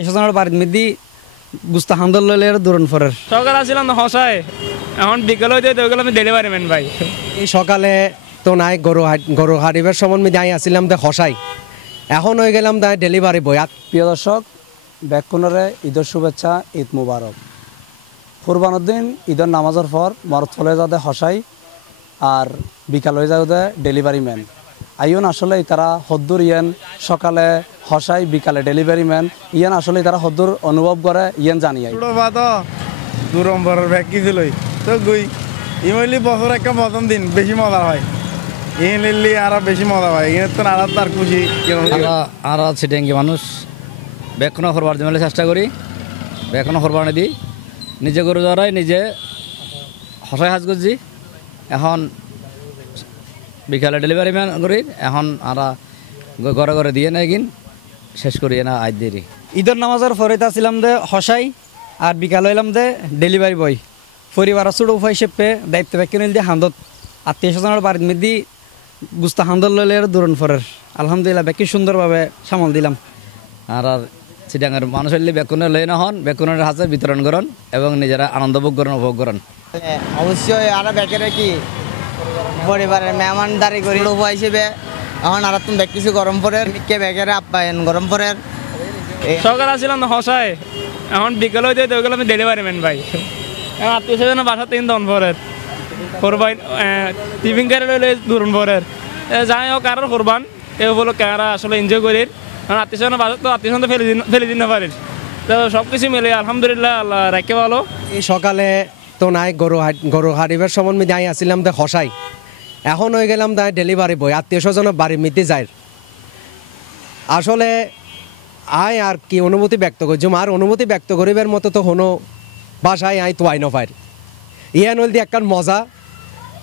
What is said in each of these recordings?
এসজনের বাড়ির মধ্যে গুস্তা হামদল লইলে দূরন ফরের সকাল আসছিলাম না হসায় এখন বিকেল হইতে ওগুলো আমি ডেলিভারি ম্যান ভাই। এই সকালে তো নাই গরু হারিবার সময় আমি যাই আসছিলাম দে হসাই, এখন হয়ে গেলাম দা ডেলিভারি বয়। প্রিয় দর্শক, ব্যাকুণরে ঈদের শুভেচ্ছা, ঈদ মুবারক। কুরবানের দিন ঈদের নামাজের পর মরত ফলে যাতে হসাই আর বিকাল হয়ে যাতে ডেলিভারি ম্যান আইন আসলে তারা হদ্দুর ইয়ান সকালে হসাই বিকালে ডেলিভারি ম্যান ইয়ান আসলে তারা হদ্দুর অনুভব করে ইয়ান জানি দুরম্বরের ব্যাগ কিছু লই তো গুই ইমলি বছর একটা প্রথম দিন বেশি মজা হয়, ইন লিলি আরো বেশি মজা হয়, ইন তো আর তার খুশি আর সিটেঙ্গি মানুষ ব্যাকনো করবার দিলে চেষ্টা করি, ব্যাকনো করবার দিই নিজে গরু ধরাই নিজে হসাই হাজ করছি। এখন বিকালে ডেলিভারি ম্যান করি, এখন আর ঘরে ঘরে দিয়ে নেই কিন শেষ করি না আজ দেরি। ঈদের নামাজের পরে আসছিলাম দে হসাই আর বিকাল হইলাম দে ডেলিভারি বয়। পরিবার ছোট উপায় হিসেবে দায়িত্ব ব্যাখ্যা নিল দিয়ে হান্দত আত্মীয় স্বজনের বাড়ির মধ্যে গুস্তা হান্দল লইলে দূরন ফরের আলহামদুলিল্লাহ ব্যাখ্যা সুন্দরভাবে সামাল দিলাম। আর সিটাঙ্গের মানুষ হইলে বেকুনের লই না হন, বেকুনের হাতে বিতরণ করেন এবং নিজেরা আনন্দ ভোগ করেন, উপভোগ করেন। অবশ্যই আরো ব্যাকেরে কি পরিবারের মেহমানদারি করি উপায় হিসেবে এখন আর তুমি ব্যাগ কিছু গরম পরে কে ব্যাগের আপ্যায়ন গরম পরে। সকাল আসছিলাম না হসায় এখন বিকেল হইতে ওগুলো আমি ডেলিভারি ম্যান ভাই। এখন আত্মীয় স্বজন বাসা 3 দন পরের কোরবান টিফিন করে লইলে দূরন পরের যাই হোক কারোর কোরবান এ বলো কারা আসলে এনজয় করি। কারণ আত্মীয় স্বজন বাসা তো আত্মীয় স্বজন ফেলে দিন না পারিস, তো সব কিছু মিলে আলহামদুলিল্লাহ আল্লাহ রাখে ভালো। এই সকালে তো নাই গরু হারিবার সময় আমি যাই আসছিলাম দে হসাই, এখন হয়ে গেলাম দা ডেলিভারি বয়। আত্মীয় স্বজনের বাড়ির মধ্যে যায় আসলে আয় আর কি অনুভূতি ব্যক্ত করছি, আর অনুভূতি ব্যক্ত করিবার মতো তো কোনো বাসায় আয় তো আই নপার। ইয়ান হল দিয়ে একখান মজা,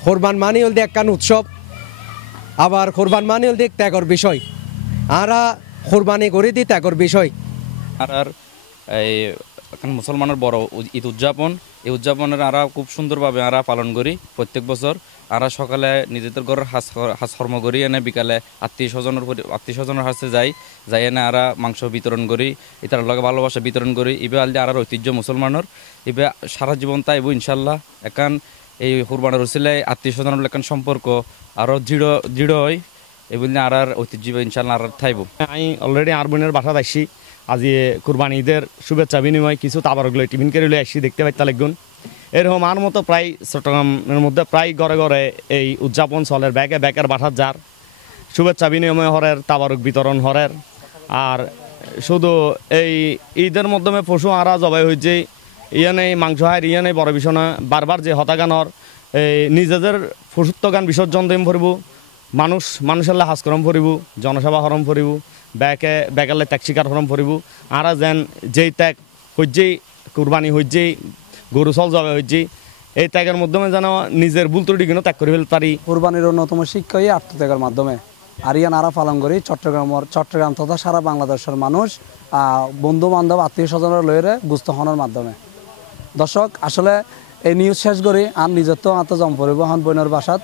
কোরবান মানি হল দিয়ে একখান উৎসব, আবার কোরবান মানি হল দিয়ে ত্যাগর বিষয়, আরা কোরবানি করে দিই ত্যাগর বিষয়। আর এই এখন মুসলমানের বড় ঈদ উদযাপন, এই উদযাপনের আরা খুব সুন্দরভাবে আরা পালন করি প্রত্যেক বছর। আরা সকালে নিজেদের ঘরের হাঁস কর্ম করি, এনে বিকালে আত্মীয় স্বজনের হাসে যাই এনে আরা মাংস বিতরণ করি, এটার লগে ভালোবাসা বিতরণ করি। এবার আলদে আর ঐতিহ্য মুসলমানের এবার সারা জীবন তাইব ইনশাল্লাহ। একান এই কুরবানের উসিলায় আত্মীয় স্বজনের একান সম্পর্ক আরও দৃঢ় হয়, এগুলি আর ঐতিহ্য ইনশাল্লাহ আর থাইব। আমি অলরেডি আর বোনের বাসা আসছি, আজি কুরবানি ঈদের শুভেচ্ছা বিনিময় কিছু তাবারগুলো টিফিন করে লই আসছি, দেখতে পাই তালেগুন এরকম আর মতো প্রায় চট্টগ্রামের মধ্যে প্রায় ঘরে ঘরে এই উদযাপন চলের ব্যাকের বাসার যার শুভেচ্ছা বিনিময় হরের তাবারক বিতরণ হরের। আর শুধু এই ঈদের মাধ্যমে পশু আরা জবাই হয়েছে, ইয়ানে মাংস হার ইয়ানে বড় বিষয় না, বারবার যে হতাগানর এই নিজেদের পশুত্ব গান বিসর্জন দিম ফুরব, মানুষের হাজকরম ফুরিব, জনসভা হরম ফুরিব, ব্যাগালে ত্যাগ শিকার হরম ফুরিব। আরা যেন যেই ত্যাগ হজ্জেই কুরবানি হজ্জেই গরু চল যাবে হজ্জি, এই ত্যাগের মাধ্যমে যেন নিজের ভুল ত্রুটি কিন্তু ত্যাগ করে ফেলতে পারি। কোরবানির অন্যতম শিক্ষাই আত্মত্যাগের মাধ্যমে আর ইয়ান আরা পালন করি। চট্টগ্রাম তথা সারা বাংলাদেশের মানুষ বন্ধু বান্ধব আত্মীয় স্বজনের লইরে গুস্ত হনের মাধ্যমে। দর্শক আসলে এই নিউজ শেষ করি আর নিজের তো আত্মজম পরিবহন বইনের বাসাত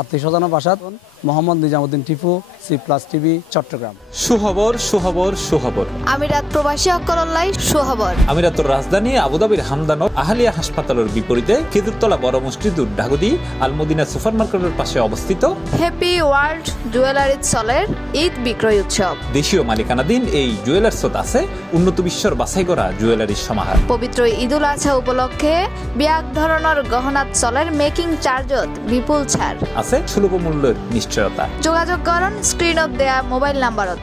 আত্মীয় স্বজনের বাসাত। Mohammad Nizamuddin Tipu, C+ TV, Chittagong. সুখবর সুখবর সুখবর। আমিরাত প্রবাসী অক্করল্লাই সুখবর। আমিরাতের রাজধানী আবুধাবির হামদানত আহলিয়া হাসপাতালের বিপরীতে খেজুরতলা বড় মসজিদুর ঢাকুদি আলমদিনা সুপার মার্কেটের পাশে অবস্থিত হ্যাপি ওয়ার্ল্ড জুয়েলারি চলের ঈদ বিক্রয় উৎসব। দেশীয় মালিকানাধীন এই জুয়েলার্সত আছে উন্নত বিশ্বের বাছাই করা জুয়েলারির সমাহার। পবিত্র ঈদুল আজহা উপলক্ষে ব্যাগ ধরনের গহনাত চলের মেকিং চার্জত বিপুল ছাড় আছে সুলভ মূল্যের নিশ্চয়তা। যোগাযোগ করুন স্ক্রিনত দেয়া মোবাইল নাম্বারত।